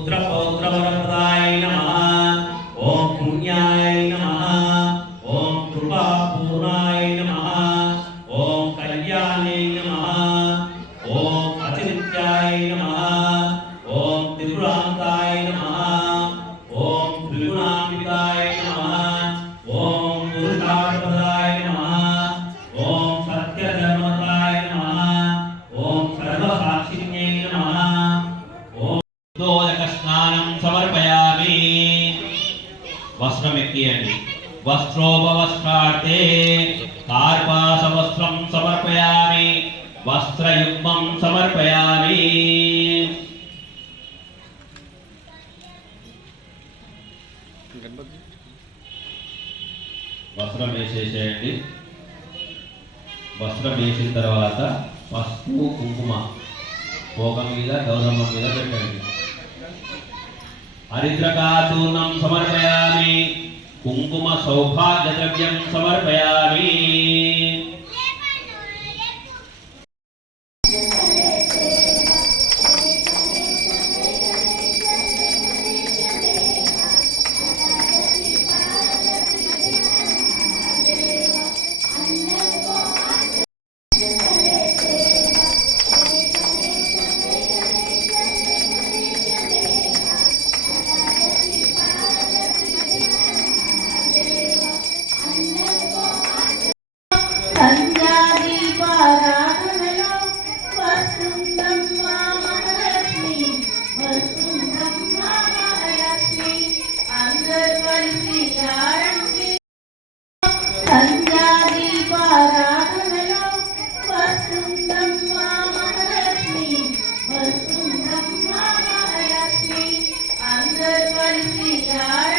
ఓం పుత్రపౌత్రవరప్రదాయ నమః. ఓం పుణ్యాయ నమః. ఓం కృపాపూర్ణాయ నమః. ఓం కళ్యాణై నమః. ఓం అతినిత్యాయ నమ. వస్త్రం ఎక్కియండి వస్త్రోపవస్త్రార్థే కార్పాస వస్త్రం సమర్పయామి. వస్త్రయుగ్మం సమర్పయామి. వస్త్రం వేసేసేయండి. వస్త్రం వేసిన తర్వాత పసుపు కుంకుమ భోగం మీద గౌరమ్మ మీద పెట్టండి. హరిద్రకాచూర్ణం సమర్పయామి. కుంకుమ సౌభాగ్య Sanjaya